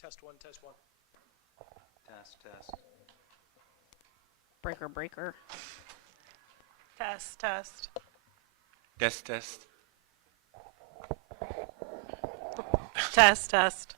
Test one, test one. Test, test. Breaker, breaker. Test, test. Test, test. Test, test.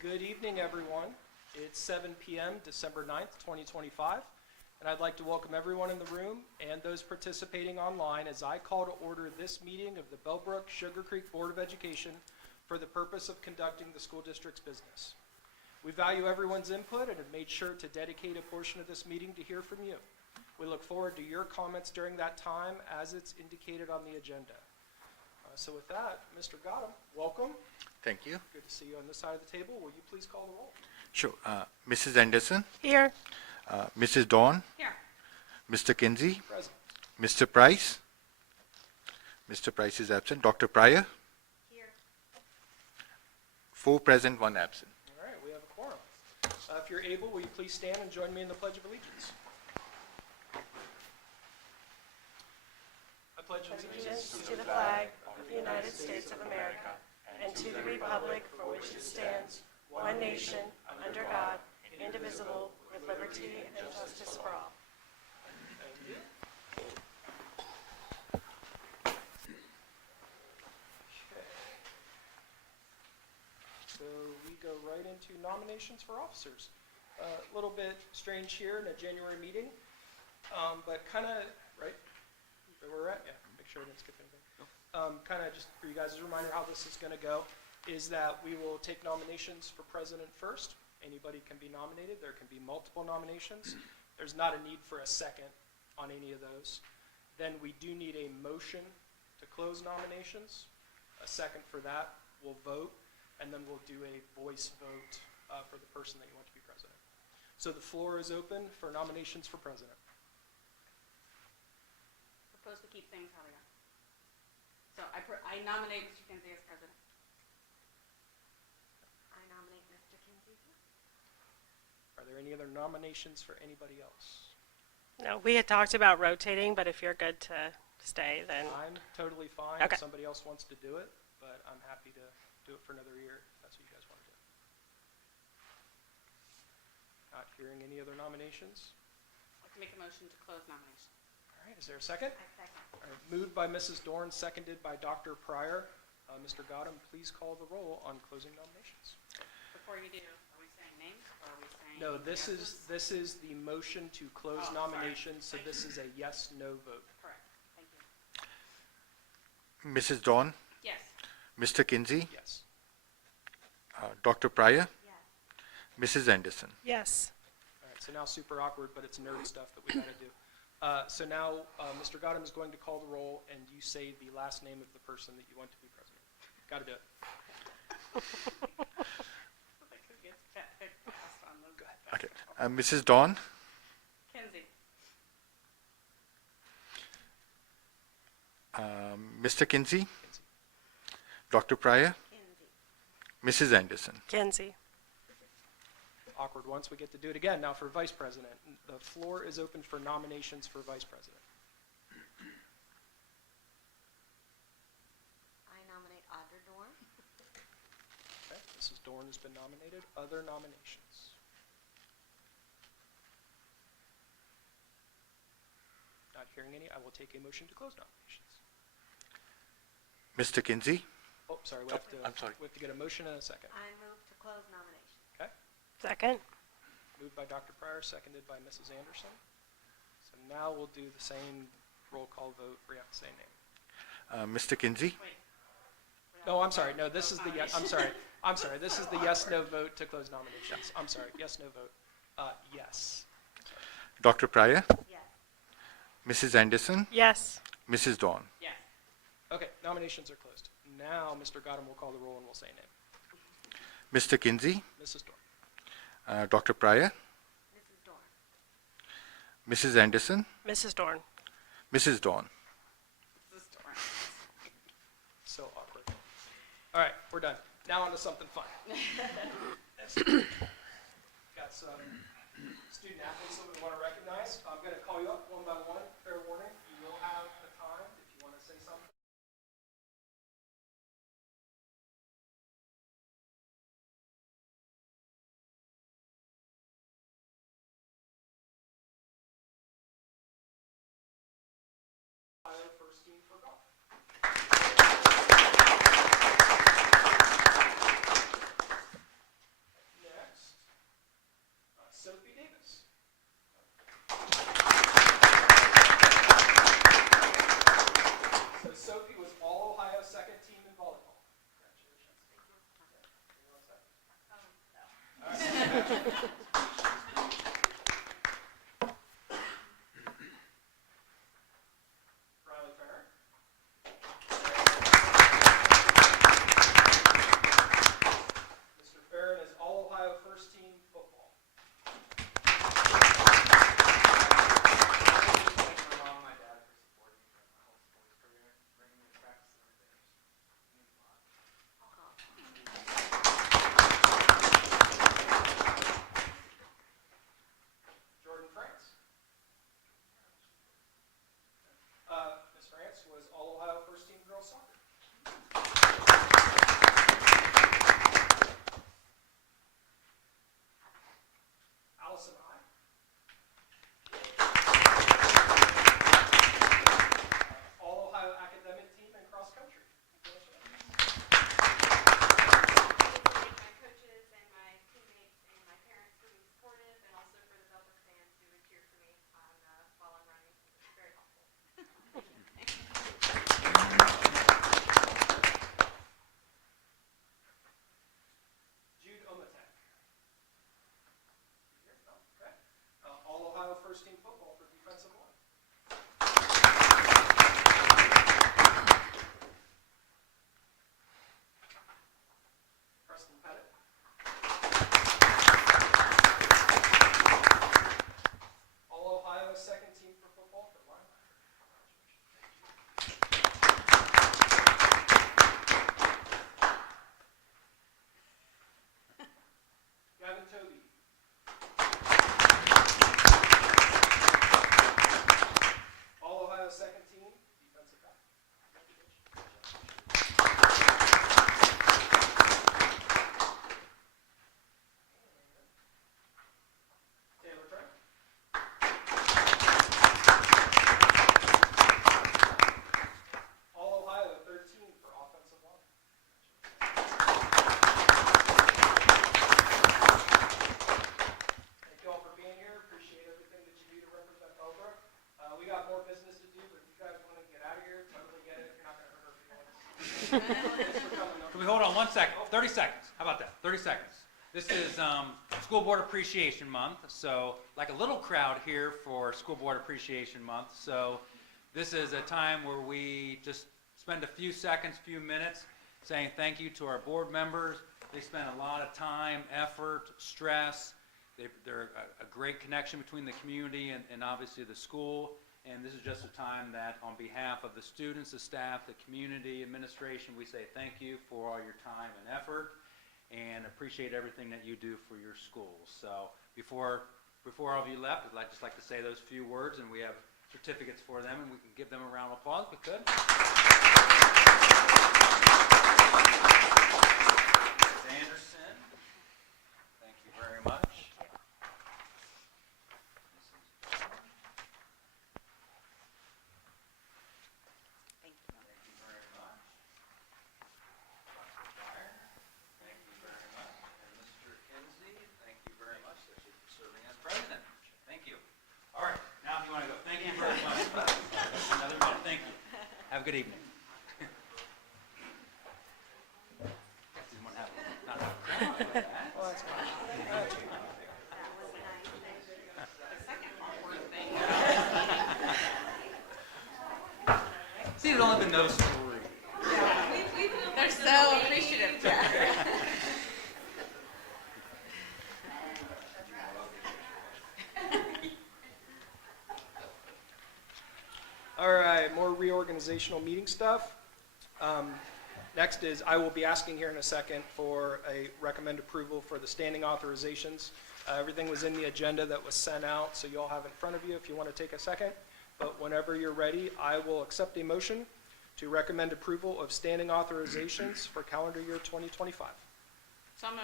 good evening, everyone. It's 7 p.m., December 9th, 2025, and I'd like to welcome everyone in the room and those participating online as I call to order this meeting of the Bellbrook-Sugarcreek Board of Education for the purpose of conducting the school district's business. We value everyone's input and have made sure to dedicate a portion of this meeting to hear from you. We look forward to your comments during that time as it's indicated on the agenda. So with that, Mr. Gotham, welcome. Thank you. Good to see you on this side of the table. Will you please call the roll? Sure. Mrs. Anderson, Here. Mrs. Dawn, Here. Mr. Kinsey, Present. Mr. Price. Mr. Price is absent. Dr. Pryor. Here. 4 present, 1 absent. All right, we have a quorum. If you're able, will you please stand and join me in the Pledge of Allegiance? I pledge Allegiance to the flag of the United States of America and to the republic for which it stands, one nation, under God, indivisible, with liberty and justice for all. Thank you. Okay. So we go right into nominations for officers. A little bit strange here in a January meeting, but kind of, right, where we're at? Yeah, make sure I didn't skip anything. Kind of just for you guys as a reminder how this is going to go is that we will take nominations for president first. Anybody can be nominated. There can be multiple nominations. There's not a need for a second on any of those. Then we do need a motion to close nominations. A second for that. We'll vote, and then we'll do a voice vote for the person that you want to be president. So the floor is open for nominations for president. Propose to keep things how they are. So I nominate Mr. Kinsey as president. I nominate Mr. Kinsey. Are there any other nominations for anybody else? No, we had talked about rotating, but if you're good to stay, then I'm totally fine Okay. if somebody else wants to do it, but I'm happy to do it for another year if that's what you guys want to do. Not hearing any other nominations. I'd like to make a motion to close nominations. All right, is there a second? I second. All right, moved by Mrs. Dorn, seconded by Dr. Pryor. Mr. Gotham, please call the roll on closing nominations. Before you do, are we saying names or are we saying? No, this yeses? is the motion to close Oh, sorry. nominations, so this is a yes/no vote. Correct. Thank you. Mrs. Dawn, Yes. Mr. Kinsey, Yes. Dr. Pryor, Yes. Mrs. Anderson. yes. All right, so now super awkward, but it's nerd stuff that we got to do. So now Mr. Gotham is going to call the roll, and you say the last name of the person that you want to be president. Got to do it. That could get passed on the. Go ahead. Okay. Mrs. Dawn, Kinsey. Mr. Kinsey, Dr. Pryor, Kinsey. Mrs. Anderson. Kinsey. Awkward once. We get to do it again. Now for vice president. The floor is open for nominations for vice president. I nominate Audra Dorn. Okay, Mrs. Dorn has been nominated. Other nominations? Not hearing any. I will take a motion to close nominations. Mr. Kinsey, Oh, sorry. We have to, I'm sorry. We have to get a motion and a second. I move to close nominations. Okay. Second. Moved by Dr. Pryor, seconded by Mrs. Anderson. So now we'll do the same roll call vote where you have to say name. Mr. Kinsey, Wait. No, I'm sorry. No, this is the yes. I'm sorry. I'm sorry. This is the yes/no vote to close nominations. I'm sorry. Yes/no vote. Yes. Dr. Pryor, Yes. Mrs. Anderson, Yes. Mrs. Dawn. Yes. Okay, nominations are closed. Now Mr. Gotham will call the roll and we'll say name. Mr. Kinsey, Mrs. Dorn. Dr. Pryor, Mrs. Dorn. Mrs. Anderson, Mrs. Dorn. Mrs. Dawn. This is Dorn. So awkward. All right, we're done. Now on to something fun. Got some student athletes that we want to recognize. I'm going to call you up one by one. Fair warning, you will have the time if you want to say something. First team for golf. Can we hold on 1 second? 30 seconds. How about that? 30 seconds. This is School Board Appreciation Month, so like a little crowd here for School Board Appreciation Month. So this is a time where we just spend a few seconds, few minutes saying thank you to our board members. They spend a lot of time, effort, stress. They're a great connection between the community and obviously the school. And this is just a time that on behalf of the students, the staff, the community, administration, we say thank you for all your time and effort and appreciate everything that you do for your schools. So before all of you left, I'd just like to say those few words, and we have certificates for them, and we can give them a round of applause if we could. Ms. Anderson, thank you very much. Thank you. Thank you very much. Dr. Dyer, thank you very much. And Mr. Kinsey, thank you very much for serving as president. Thank you. All right, now if you want to go, thank you very much. Another minute, thank you. Have a good evening. Didn't want to have not a crowd like that. Well, that's fine. That was nice, thank you. The second awkward thing. See, there's only been those three. They're so appreciative. All right, more reorganizational meeting stuff. Next is, I will be asking here in a second for a recommend approval for the standing authorizations. Everything was in the agenda that was sent out, so you all have in front of you if you want to take a second. But whenever you're ready, I will accept a motion to recommend approval of standing authorizations for calendar year 2025. So moved.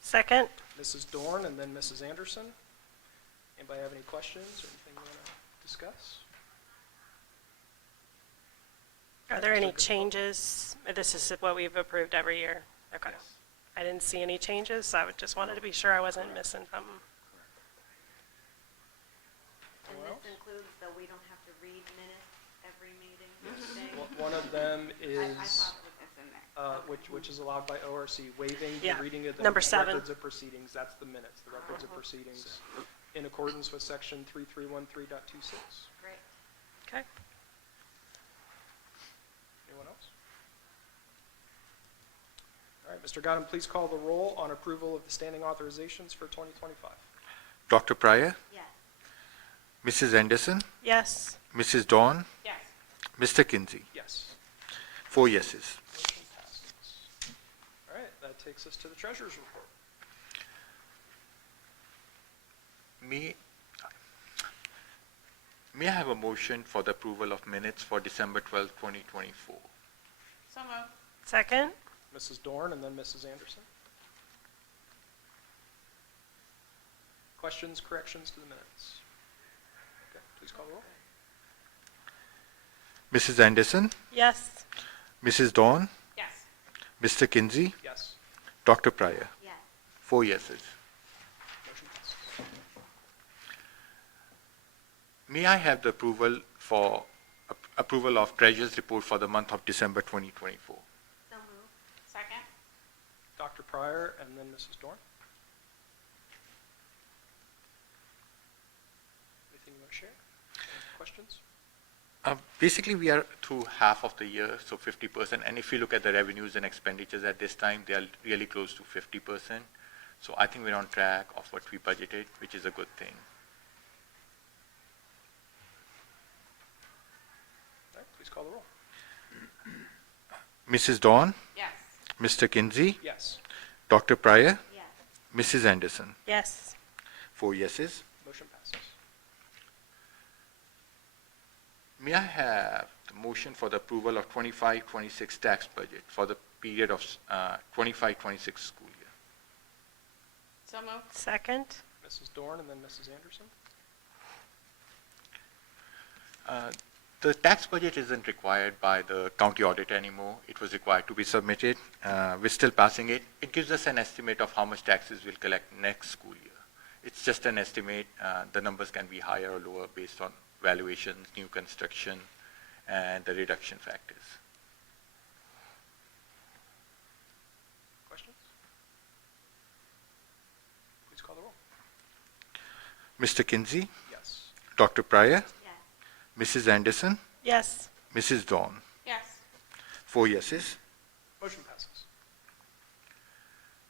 Second? Mrs. Dorn and then Mrs. Anderson. Anybody have any questions or anything you want to discuss? Are there any changes? This is what we've approved every year. Okay. Yes. I didn't see any changes, so I just wanted to be sure I wasn't missing something. And this includes that we don't have to read minutes every meeting, thing? One of them I is, thought it's in there. which is allowed by ORC, waiving the Yeah. reading of the Number 7. records of proceedings. That's the minutes, the records of proceedings, in accordance with section 3313.26. Great. Okay. Anyone else? All right, Mr. Godden, please call the roll on approval of the standing authorizations for 2025. Dr. Pryor, Yes. Mrs. Anderson, Yes. Mrs. Dawn, Yes. Mr. Kinsey. Yes. 4 yeses. Motion passes. All right, that takes us to the treasurer's report. May I have a motion for the approval of minutes for December 12, 2024? So moved. Second? Mrs. Dorn and then Mrs. Anderson. Questions, corrections to the minutes? Okay, please call the roll. Mrs. Anderson, Yes. Mrs. Dawn, Yes. Mr. Kinsey, Yes. Dr. Pryor. Yes. 4 yeses. Motion passes. May I have the approval for approval of treasurer's report for the month of December 2024? So moved. Second. Dr. Pryor and then Mrs. Dorn. Anything you want to share? Any questions? Basically, we are through half of the year, so 50%. And if you look at the revenues and expenditures at this time, they are really close to 50%. So I think we're on track of what we budgeted, which is a good thing. All right, please call the roll. Mrs. Dawn, Yes. Mr. Kinsey, Yes. Dr. Pryor, Yes. Mrs. Anderson. Yes. 4 yeses. Motion passes. May I have the motion for the approval of 25-26 tax budget for the period of 25-26 school year? So moved. Second? Mrs. Dorn and then Mrs. Anderson. The tax budget isn't required by the county auditor anymore. It was required to be submitted. We're still passing it. It gives us an estimate of how much taxes we'll collect next school year. It's just an estimate. The numbers can be higher or lower based on valuations, new construction, and the reduction factors. Mr. Kinsey, Yes. Dr. Pryor, Yes. Mrs. Anderson, Yes. Mrs. Dawn. Yes. 4 yeses. Motion passes.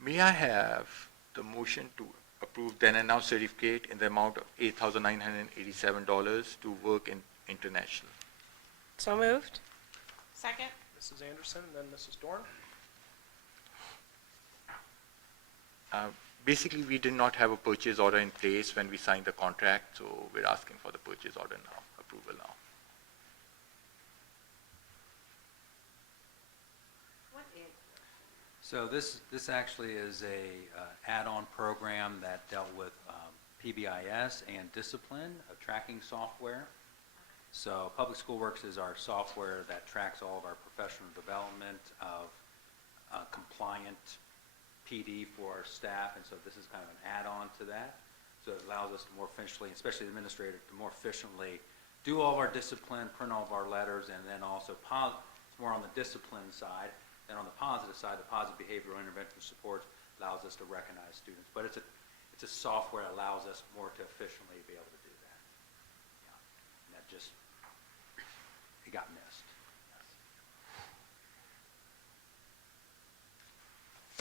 May I have the motion to approve then and now certificate in the amount of $8,987 to Work in International? So moved. Second? Mrs. Anderson and then Mrs. Dorn. Basically, we did not have a purchase order in place when we signed the contract, so we're asking for the purchase order now, approval now. What is? So this actually is a add-on program that dealt with PBIS and discipline, a tracking software. So Public School Works is our software that tracks all of our professional development of compliant PD for our staff, and so this is kind of an add-on to that. So it allows us to more efficiently, especially the administrator, to more efficiently do all of our discipline, print all of our letters, and then also it's more on the discipline side. And on the positive side, the positive behavioral intervention support allows us to recognize students. But it's a software that allows us more to efficiently be able to do that. Yeah. And that just, it got missed. Yes.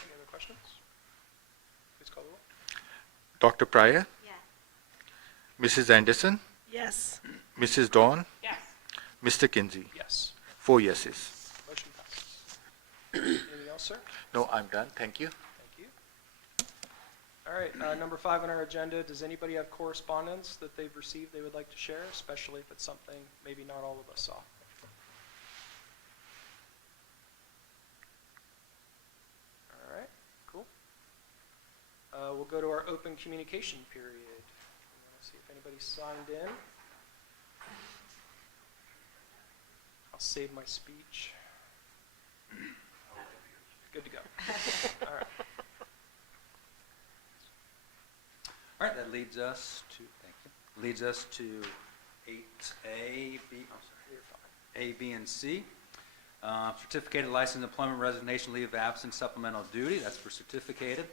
Any other questions? Please call the roll. Dr. Pryor, Yes. Mrs. Anderson, Yes. Mrs. Dawn, Yes. Mr. Kinsey. Yes. 4 yeses. Motion passes. Anything else, sir? No, I'm done. Thank you. Thank you. All right, number 5 on our agenda, does anybody have correspondence that they've received they would like to share, especially if it's something maybe not all of us saw? All right, cool. We'll go to our open communication period. We want to see if anybody's signed in. I'll save my speech. Good to go. All right. All right, that leads us to, thank you, leads us to 8A, B, I'm sorry, You're fine. A, B, and C. Certificated license employment resignation leave of absence supplemental duty, that's for certificated.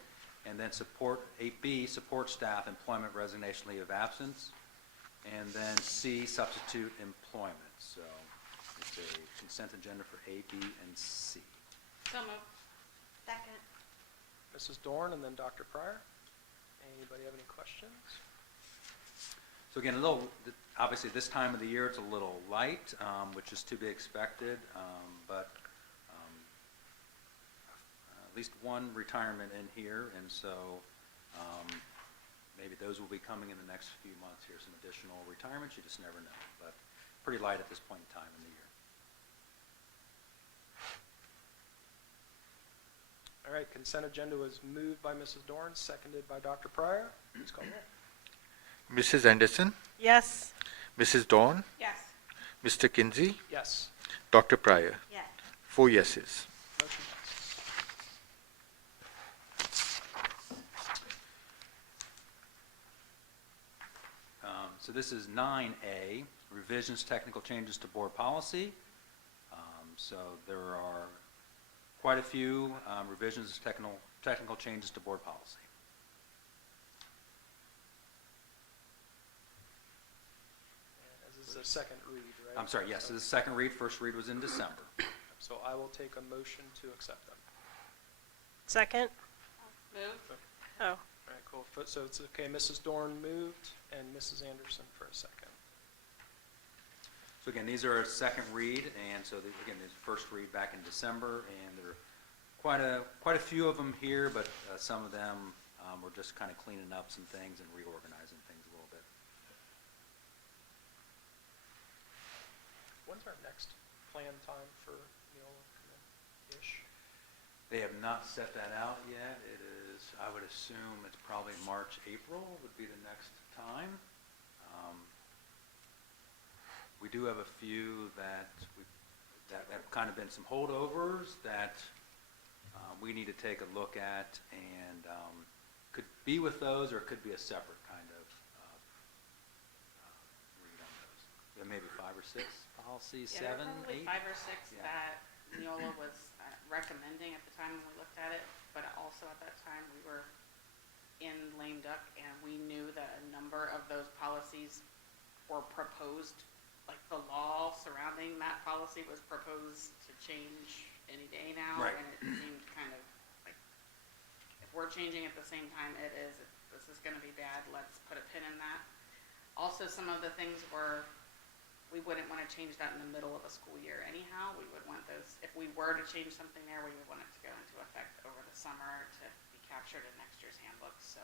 And then support, 8B, support staff employment resignation leave of absence. And then C, substitute employment. So it's a consent agenda for A, B, and C. So moved. Second. Mrs. Dorn and then Dr. Pryor. Anybody have any questions? So again, obviously this time of the year it's a little light, which is to be expected, but at least one retirement in here, and so maybe those will be coming in the next few months here, some additional retirements, you just never know, but pretty light at this point in time in the year. All right, consent agenda was moved by Mrs. Dorn, seconded by Dr. Pryor. Please call the roll. Mrs. Anderson, Yes. Mrs. Dawn, Yes. Mr. Kinsey, Yes. Dr. Pryor. Yes. 4 yeses. Motion passes. So this is 9A, revisions, technical changes to board policy. So there are quite a few revisions, technical changes to board policy. And this is the second read, right? I'm sorry, yes, this is the second read. First read was in December. So I will take a motion to accept them. Second? Moved. Oh. All right, cool. So it's okay, Mrs. Dorn moved and Mrs. Anderson for a second. So again, these are a second read, and so again, this first read back in December, and there are quite a few of them here, but some of them we're just kind of cleaning up some things and reorganizing things a little bit. When's our next planned time for Neola-ish? They have not set that out yet. It is, I would assume it's probably March, April would be the next time. We do have a few that have kind of been some holdovers that we need to take a look at, and could be with those, or it could be a separate kind of read on those. There may be 5 or 6 policies, Yeah, there 7, were probably 8. 5 or 6 Yeah. that Neola was recommending at the time when we looked at it, but also at that time we were in lame duck, and we knew that a number of those policies were proposed, like the law surrounding that policy was proposed to change any day now. Right. And it seemed kind of like, if we're changing at the same time this is gonna be bad, let's put a pin in that. Also, some of the things were, we wouldn't wanna change that in the middle of a school year anyhow. We would want those, if we were to change something there, we would want it to go into effect over the summer to be captured in next year's handbook, so.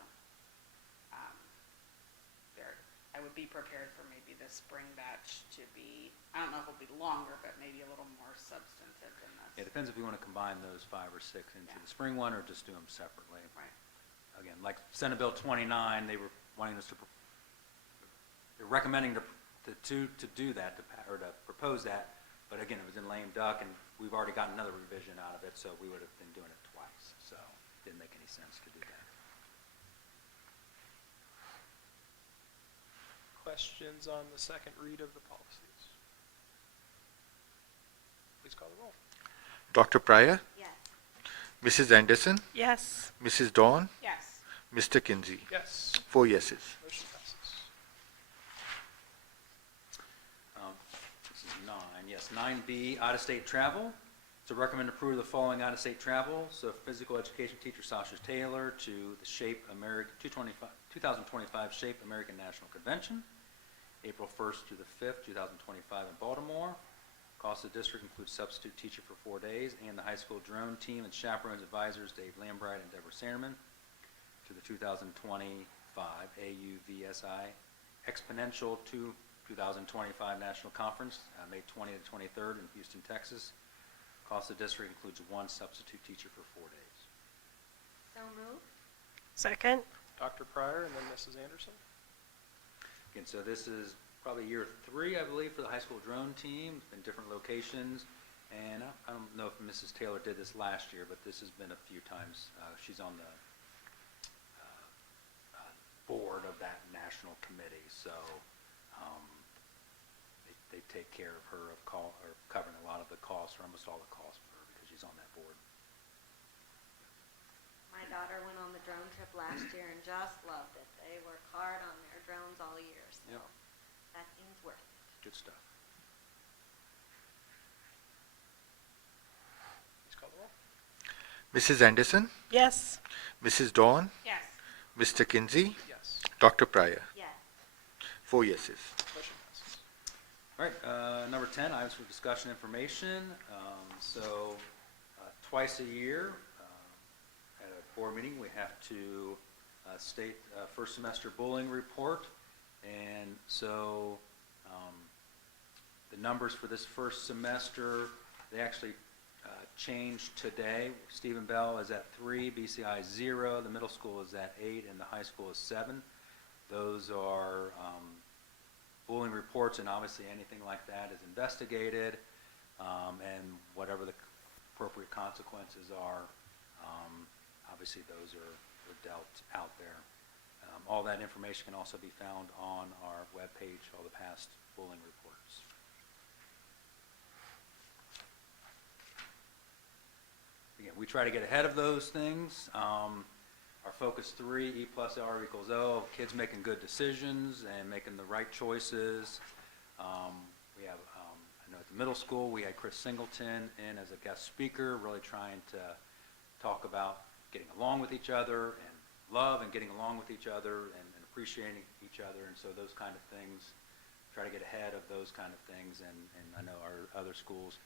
I would be prepared for maybe the spring batch to be, I don't know if it'll be longer, but maybe a little more substantive than this. It depends if we want to combine those 5 or 6 into Yeah. the spring one or just do them separately. Right. Again, like Senate Bill 29, they were wanting us to, they're recommending to do that, or to propose that, but again, it was in lame duck, and we've already gotten another revision out of it, so we would have been doing it twice, so it didn't make any sense to do that. Questions on the second read of the policies? Please call the roll. Dr. Pryor, Yes. Mrs. Anderson, Yes. Mrs. Dawn, Yes. Mr. Kinsey. Yes, 4 yeses. motion passes. This is 9, yes, 9B, out-of-state travel. So recommend approval of the following out-of-state travel. So physical education teacher Sasha Taylor to the Shape America 2025 Shape American National Convention, April 1st through the 5th, 2025 in Baltimore. Cost of the district includes substitute teacher for 4 days and the high school drone team and chaperones advisors Dave Lambright and Deborah Sanderman to the 2025 AUVSI Exponential 2025 National Conference, May 20th to 23rd in Houston, Texas. Cost of the district includes 1 substitute teacher for 4 days. So moved. Second. Dr. Pryor and then Mrs. Anderson. Again, so this is probably year 3, I believe, for the high school drone team. It's been different locations, and I don't know if Mrs. Taylor did this last year, but this has been a few times. She's on the board of that national committee, so they take care of her of covering a lot of the costs, or almost all the costs for her, because she's on that board. My daughter went on the drone trip last year and just loved it. They work hard on their drones all year, so Yep. that seems worth it. Good stuff. Please call the roll. Mrs. Anderson, Yes. Mrs. Dawn, Yes. Mr. Kinsey, Yes, Dr. Pryor. Yes. 4 yeses. motion passes. All right, number 10, items for discussion information. Twice a year, at a board meeting, we have to state first semester bullying report. And so the numbers for this first semester, they actually changed today. Stephen Bell is at 3, BCI 0, the middle school is at 8, and the high school is 7. Those are bullying reports, and obviously anything like that is investigated, and whatever the appropriate consequences are, obviously those are dealt out there. All that information can also be found on our webpage, all the past bullying reports. Again, we try to get ahead of those things. Our focus 3, E plus R equals O, kids making good decisions and making the right choices. We have, I know at the middle school, we had Chris Singleton in as a guest speaker, really trying to talk about getting along with each other and love and getting along with each other and appreciating each other. And so those kind of things, try to get ahead of those kind of things. And I know our other schools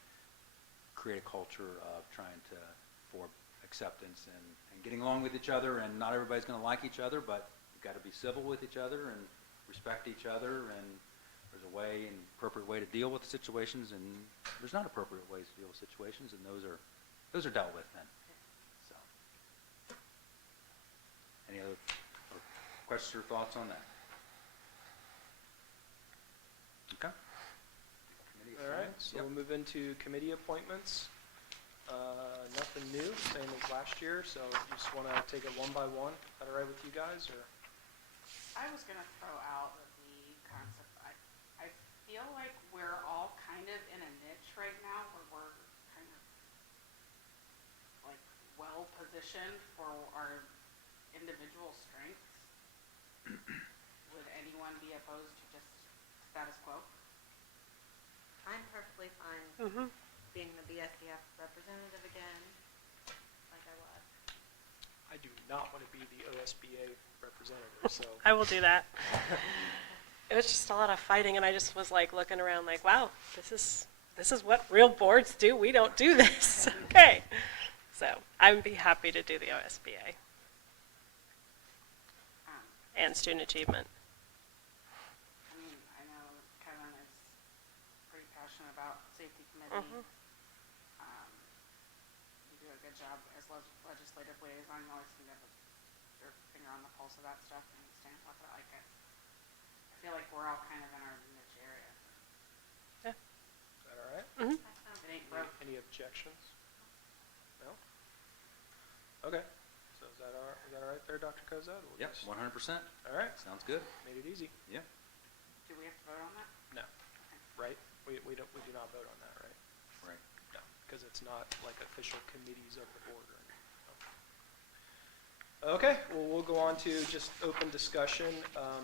create a culture of trying to, for acceptance and getting along with each other, and not everybody's going to like each other, but you've got to be civil with each other and respect each other, and there's a way, an appropriate way to deal with situations, and there's not appropriate ways to deal with situations, and those are dealt with then. So, any other questions or thoughts on that? Okay. Committee All right, assignments? so Yep. we'll move into committee appointments. Nothing new, same as last year, so you just want to take it one by one. Is that all right with you guys, or? I was gonna throw out the concept, I feel like we're all kind of in a niche right now where we're kind of like well-positioned for our individual strengths, would anyone be opposed to just status quo? I'm perfectly fine Mm-hmm. being the BSDF representative again, like I was. I do not want to be the OSBA representative, so. I will do that. It was just a lot of fighting, and I just was like looking around like, wow, this is what real boards do. We don't do this. Okay. So I would be happy to do the OSBA Um, and student achievement. I mean, I know Kevin is pretty passionate about safety committee. Mhm. You do a good job as legislative liaison. You always seem to have your finger on the pulse of that stuff and stay on top of it. Like I feel like we're all kind of in our niche area. Is that all right? Mm-hmm. It ain't broke. Any objections? No? Okay. So is that all right there, Dr. Kozad? We'll Yep, just- 100%. All right. Sounds good. Made it easy. Yeah. Do we have to vote on that? No. Right? We do not vote on that, right? Right. No, because it's not like official committees of the board or anything. Okay, well, we'll go on to just open discussion.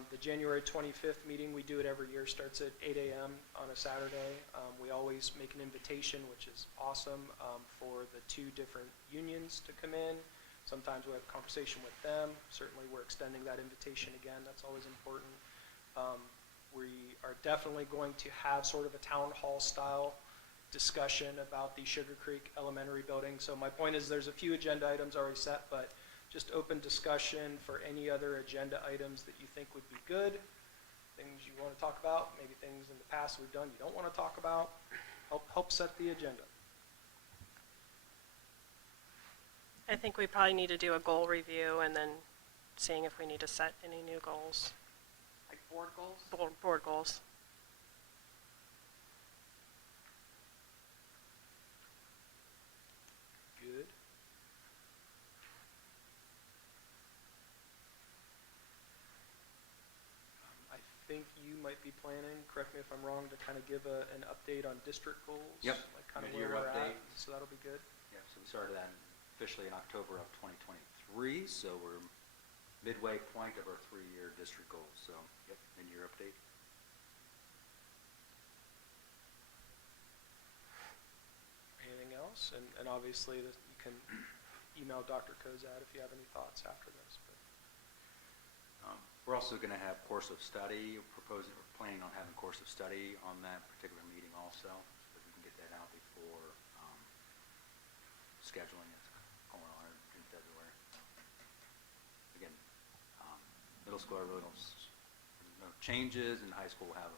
The January 25th meeting, we do it every year, starts at 8 a.m. on a Saturday. We always make an invitation, which is awesome, for the two different unions to come in. Sometimes we have a conversation with them. Certainly, we're extending that invitation again. That's always important. We are definitely going to have sort of a town hall style discussion about the Sugar Creek Elementary building. So my point is there's a few agenda items already set, but just open discussion for any other agenda items that you think would be good, things you want to talk about, maybe things in the past we've done you don't want to talk about. Help set the agenda. I think we probably need to do a goal review and then seeing if we need to set any new goals, Like board goals? board goals. Good. I think you might be planning, correct me if I'm wrong, to kind of give an update on district goals? Yep. Like kind of where Mid-year we're at, update. so that'll be good. Yeah, so we started that officially in October of 2023, so we're midway point of our 3-year district goals. So, yep, mid-year update. Anything else? And obviously, you can email Dr. Kozad if you have any thoughts after this. But We're also going to have course of study, we're planning on having course of study on that particular meeting also, so that we can get that out before scheduling is going on in February. Again, middle school, I really don't, no changes, and high school will have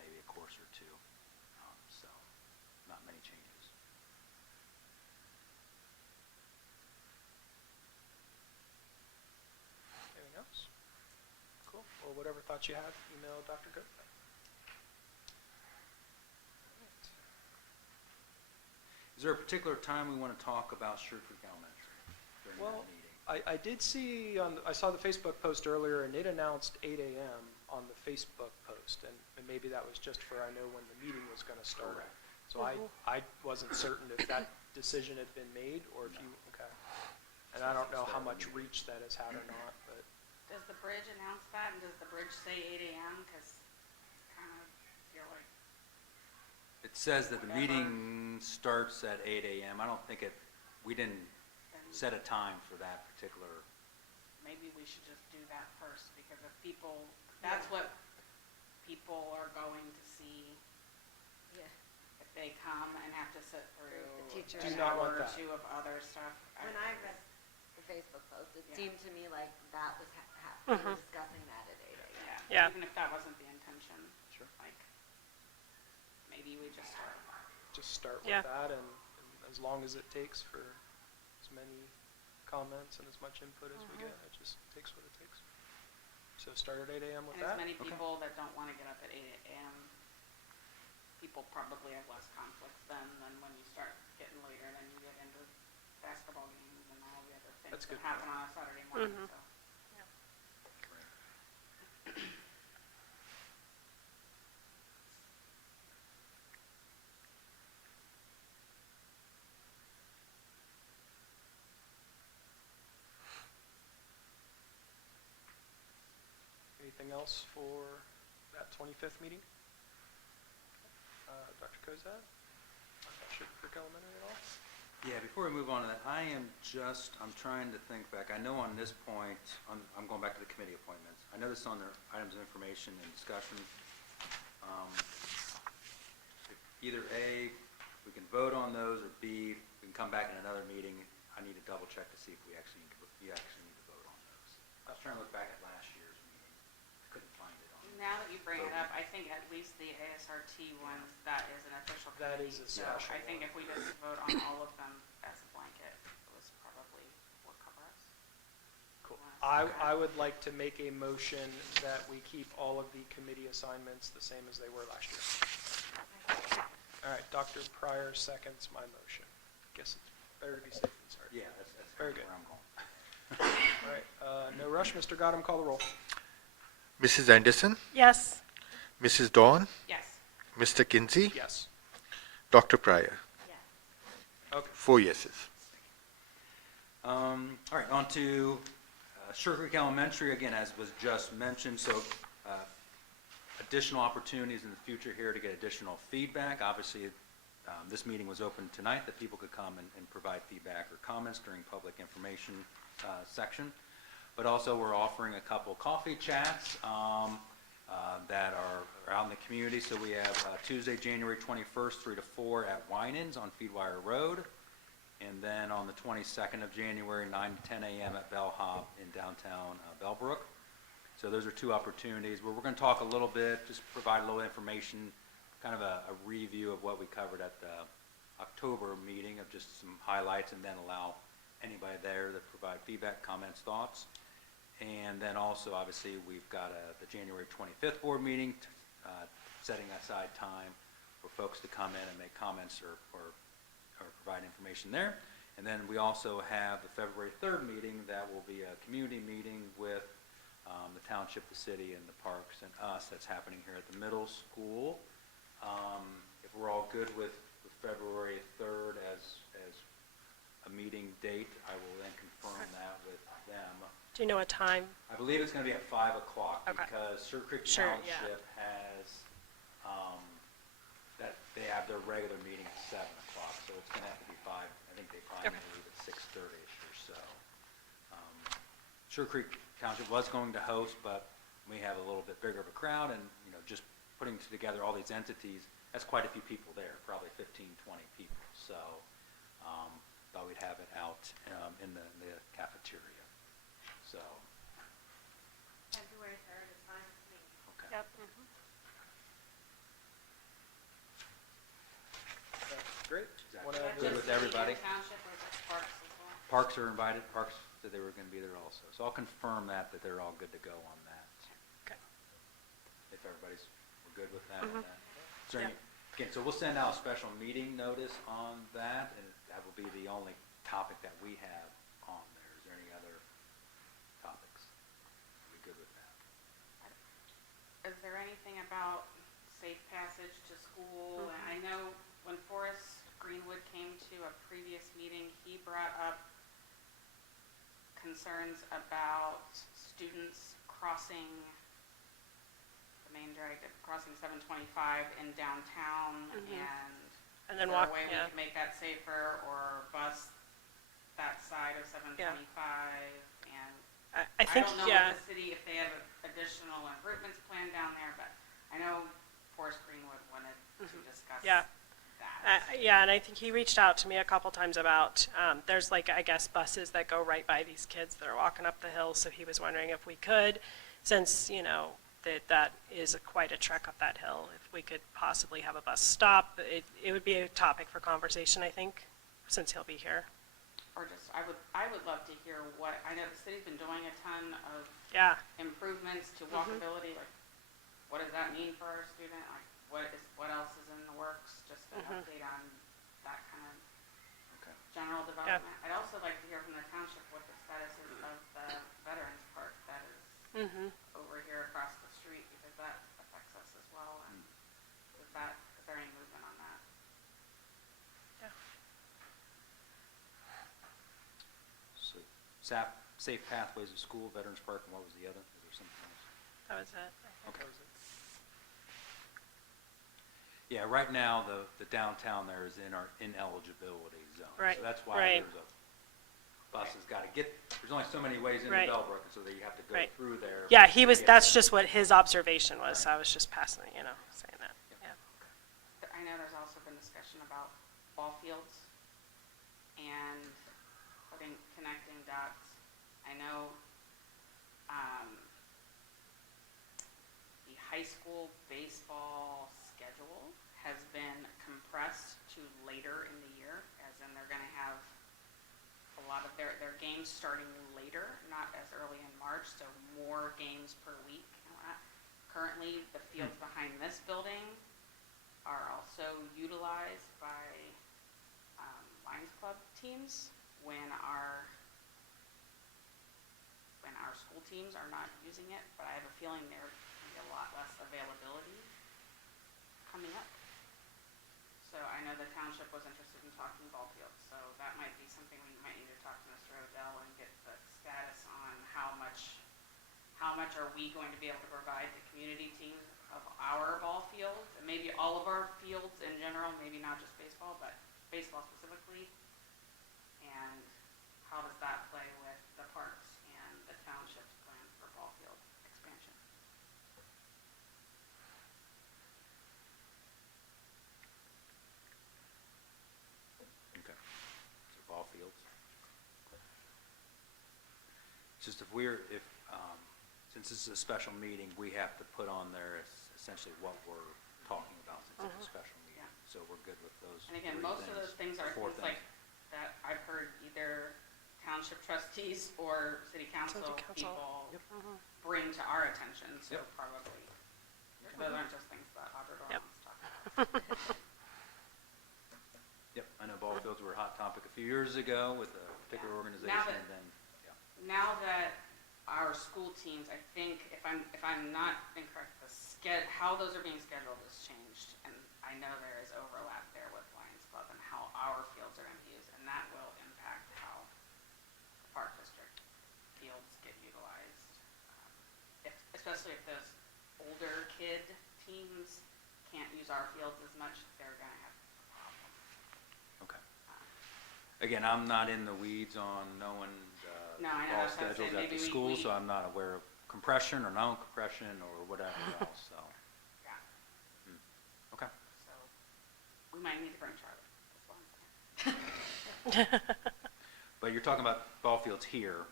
maybe a course or two, so not many changes. anything else? Cool. Well, whatever thoughts you have, email Dr. Kozad. Is there a particular time we want to talk about Sugar Creek Elementary during Well, that meeting? I did see I saw the Facebook post earlier, and it announced 8 a.m. on the Facebook post, and maybe that was just for I know when the meeting was going to start. Correct. So I wasn't certain if that decision had been made or if you okay. And I don't know how much reach that has had or not, but Does the bridge announce that, and does the bridge say 8 a.m.? Because kind of feel like, It says that the Whatever. meeting starts at 8 a.m. I don't think we didn't then set a time for that particular. maybe we should just do that first, because if people, that's what people are going to see Yeah. if they come and have to sit through The teacher. Do an not want hour or that. two of other stuff. When I read the Facebook post, it Yeah. seemed to me like that was we were Mhm. discussing that at 8 a.m. Yeah. Even if that wasn't the intention, Sure. like, maybe we just start. just start with Yeah. that, and as long as it takes for as many comments and as much input as we get, it just takes what it takes. So start at 8 a.m. with And as that. many Okay. people that don't want to get up at 8 a.m., people probably have less conflicts then than when you start getting later, then you get into basketball games and all the other things That's a that good happen point. on a Saturday morning, Mhm. so. anything else for that 25th meeting? Dr. Kozad? Sugarcreek Elementary at all? Yeah, before we move on to that, I'm trying to think back. I know on this point, I'm going back to the committee appointments. I know this is on their items of information and discussion. Either A, we can vote on those, or B, we can come back in another meeting. I need to double check to see if you actually need to vote on those. I was trying to look back at last year's meeting. Couldn't find it on. Now that you bring it up, I think at least the ASRT ones, that is an official That committee. is a So special I think one. if we just vote on all of them as a blanket, it was probably would cover us. Cool. Okay. I would like to make a motion that we keep all of the committee assignments the same as they were last year. All right, Dr. Pryor seconds my motion. Guess it's better to be safe than sorry. Yeah, that's Very where good. I'm going. All right, no rush. Mr. Godum, call the roll. Mrs. Anderson, Yes. Mrs. Dawn, Yes. Mr. Kinsey, Yes. Dr. Pryor. Yes. Okay. 4 yeses. All right, on to Sugarcreek Elementary, again, as was just mentioned, so additional opportunities in the future here to get additional feedback. Obviously, this meeting was open tonight, that people could come and provide feedback or comments during public information section. But also, we're offering a couple coffee chats that are out in the community. So we have Tuesday, January 21st, 3 to 4 at Winans on Feedwire Road. And then on the 22nd of January, 9 to 10 a.m. at Bellhop in downtown Bellbrook. So those are two opportunities where we're going to talk a little bit, just provide a little information, kind of a review of what we covered at the October meeting, of just some highlights, and then allow anybody there to provide feedback, comments, thoughts. And then also, obviously, we've got the January 25th board meeting, setting aside time for folks to come in and make comments or provide information there. And then we also have the February 3rd meeting that will be a community meeting with the township, the city, and the parks and us. That's happening here at the middle school. If we're all good with February 3rd as a meeting date, I will then confirm that with them. Do you know a time? I believe it's going to be at 5 o'clock Okay. because Sugarcreek Sure, yeah. Township has, that they have their regular meeting at 7 o'clock, so it's going to have to be 5. I think they probably Okay. leave at 6:30ish or so. Sugarcreek Township was going to host, but we have a little bit bigger of a crowd, and just putting together all these entities, that's quite a few people there, probably 15, 20 people. So thought we'd have it out in the cafeteria. So, February 3rd is fine with me. okay. Yep. Great. Is that Wanna- good with everybody? Township or just parks as well? Parks are invited. Parks said they were going to be there also. So I'll confirm that they're all good to go on that. Okay. If everybody's, we're good with that. Mhm. Is there any, again, so we'll send out a special meeting notice on that, and that will be the only topic that we have on there. Is there any other topics? Are we good with that? Is there anything about safe passage to school? And I know when Forrest Greenwood came to a previous meeting, he brought up concerns about students crossing the main drag, crossing 725 in downtown, And then is there walk, a way we yeah. can make that safer or bus that side of 725? And I think, don't know yeah. if the city, if they have additional improvements planned down there, but I know Forrest Greenwood wanted to discuss Yeah. that. Yeah, and I think he reached out to me a couple times about, there's like, I guess, buses that go right by these kids that are walking up the hill, so he was wondering if we could, since, that is quite a trek up that hill, if we could possibly have a bus stop. It would be a topic for conversation, I think, since he'll be here. Or just, I would love to hear what, I know the city's been doing a ton of Yeah, improvements to walkability, like, what does that mean for our student? Like, what else is in the works? Just an update on that kind of Okay. general development. I'd also like to hear from the township what the status is of the Veterans Park that is over here across the street, because that affects us as well. And is there any movement on that? So, safe pathways to school, Veterans Park, and what was the other? Is there something else? That was it. Okay. That was it. Yeah, right now, the downtown there is in our ineligibility zone. Right, So that's why right. there's bus has got to get, there's only so many ways into Right. Bellbrook, and so that you have to go Right. through there. Yeah, to get that's there. just what his observation was, so I was just passing, saying that, yeah. I know there's also been discussion about ball fields and connecting dots. I know, the high school baseball schedule has been compressed to later in the year, as in they're gonna have a lot of their games starting later, not as early in March, so more games per week and whatnot. Currently, the fields behind this building are also utilized by Lions Club teams when our school teams are not using it, but I have a feeling there will be a lot less availability coming up. So I know the township was interested in talking ball fields, so that might be something we might need to talk to Mr. Odell and get the status on how much are we going to be able to provide the community teams of our ball fields, and maybe all of our fields in general, maybe not just baseball, but baseball specifically. And how does that play with the parks and the township's plans for ball field expansion? Okay. So ball fields. It's just since this is a special meeting, we have to put on there essentially what we're talking about since it's a special meeting. Yeah. So we're good with those. And again, three most of those things are four things like that I've heard either township trustees or city council people bring to our attention, so Yep. probably, those aren't just things that Audra Yep. wants to talk about. Yep, I know ball fields were a hot topic a few years ago with a particular Yeah. organization, Now that- and then, yeah. Now that our school teams, I think, if I'm not incorrect, how those are being scheduled has changed, and I know there is overlap there with Lions Club and how our fields are going to be used, and that will impact how the park district fields get utilized. Especially if those older kid teams can't use our fields as much, they're going to have a problem. Okay. Again, I'm not in the weeds on knowing No, I know, ball that's what I said, schedules at maybe the we- school, we- so I'm not aware of compression or non-compression or whatever else, so. Yeah, Okay. so we might need to bring Charlie. That's what I'm saying. But you're talking about ball fields here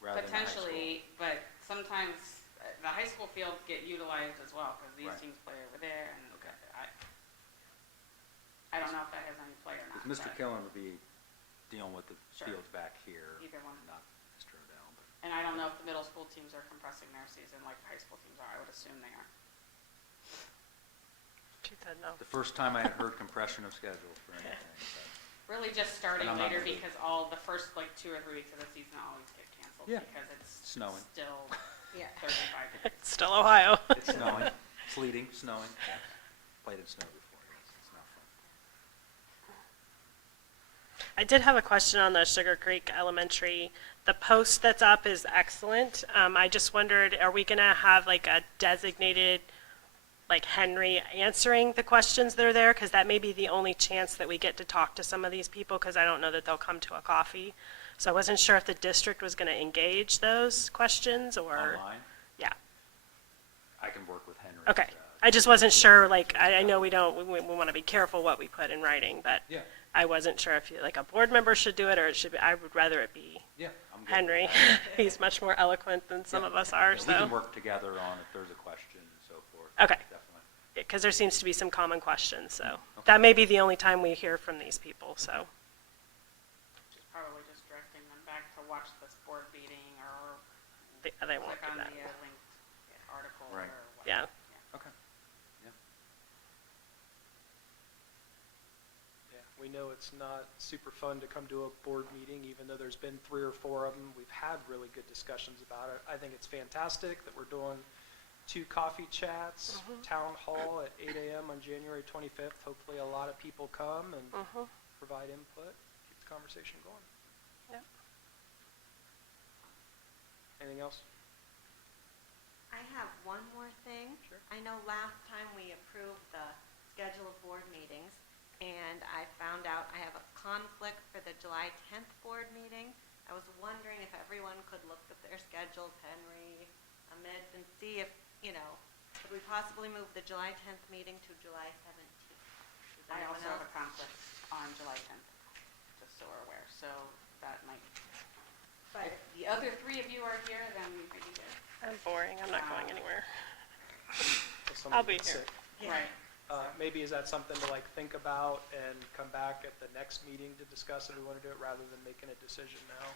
rather than the high school. Potentially, but sometimes the high school fields get utilized as well, because these Right. teams play over there, and Okay. I don't know if that has any play or not. Because Mr. but- Killen would be dealing with the Sure. fields back here, Either one. not Mr. Odell, but. And I don't know if the middle school teams are compressing their season like the high school teams are. I would assume they are. She said no. The first time I had heard compression of schedules for anything, Really just starting And I'm not later really- because all the first 2 or 3 weeks of the season always get canceled Yeah. because it's Snowing. still Yeah. 35 degrees. It's still Ohio. but it's snowing, sleeting, snowing. Played in snow before, yes, it's not fun. I did have a question on the Sugar Creek Elementary. The post that's up is excellent. I just wondered, are we gonna have like a designated, like Henry answering the questions that are there? Because that may be the only chance that we get to talk to some of these people, because I don't know that they'll come to a coffee. So I wasn't sure if the district was gonna engage those questions or, Online, yeah. I can work with Henry. Okay. I just wasn't sure, like, I know we want to be careful what we put in writing, but Yeah, I wasn't sure if like a board member should do it, or it should be, I would rather it be yeah. I'm good with Henry. that. He's much more eloquent than some of us are, Yeah, we can so. work together on if there's a question and so forth. Okay. Definitely. Because there seems to be some common questions, so. Okay. That may be the only time we hear from these people, so. Probably just directing them back to watch this board meeting or They won't click do on that. the linked article Right. or whatever. Yeah. Okay. Yeah, we know it's not super fun to come to a board meeting, even though there's been 3 or 4 of them. We've had really good discussions about it. I think it's fantastic that we're doing 2 coffee chats, town hall at 8 a.m. on January 25th. Hopefully a lot of people come and provide input, keep the conversation going. Yep. Anything else? I have one more thing. Sure. I know last time we approved the schedule of board meetings, and I found out I have a conflict for the July 10th board meeting. I was wondering if everyone could look at their schedules, Henry, Amit, and see if, could we possibly move the July 10th meeting to July 17th? Does I anyone also have else? a conflict on July 10th, just so we're aware, so that might, But if the other three of you are here, then maybe good. I'm boring, I'm not going anywhere. If somebody I'll be gets here. sick. Yeah. Right. Maybe is that something to like think about and come back at the next meeting to discuss if we want to do it rather than making a decision now?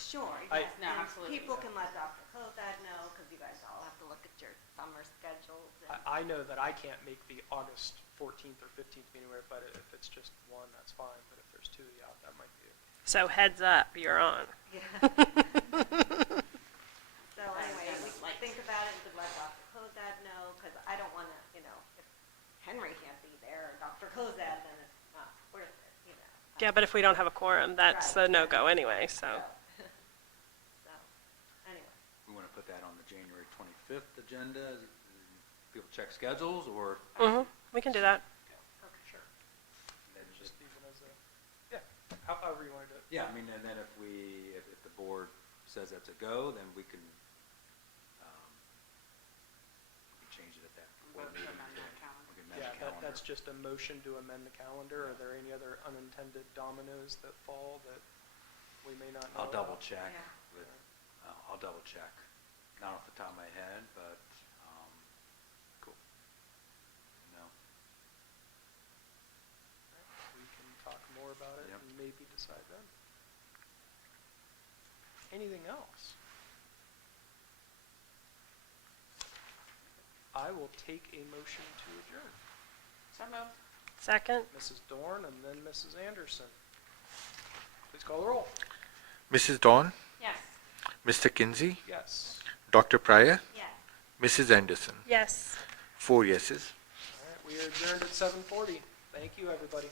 Sure, I- yes, No, and absolutely. people can let Dr. Kozad know, because you guys all have to look at your summer schedules. And I know that I can't make the August 14th or 15th meeting, but if it's just one, that's fine. But if there's two, yeah, that might be it. So heads up, you're on. Yeah. So anyway, we can think about it, we could let Dr. Kozad know, because I don't want to, if Henry can't be there, or Dr. Kozad, then it's not worth it, Yeah, but if we don't have a quorum, that's a Right. no-go anyway, so. So, anyway, We want to put that on the January 25th agenda, people check schedules, or We can do that. Okay, sure. then Just even as a, yeah, however you want to do it. yeah, I mean, and then if the board says that's a go, then we can change it at that board Vote to meeting. amend that calendar. We can amend Yeah, the calendar. that's just a motion to amend the calendar. Are there any other unintended dominoes that fall that we may not know I'll double about? check Yeah. with, I'll double check. Not off the top of my head, but, cool. No. We can talk more about it Yep. and maybe decide then. Anything else? I will take a motion to adjourn. So moved. Second? Mrs. Dorn and then Mrs. Anderson. Please call the roll. Mrs. Dawn, Yes. Mr. Kinsey, Yes. Dr. Pryor, yes. Mrs. Anderson. Yes. 4 yeses. All right, we are adjourned at 7:40. Thank you, everybody.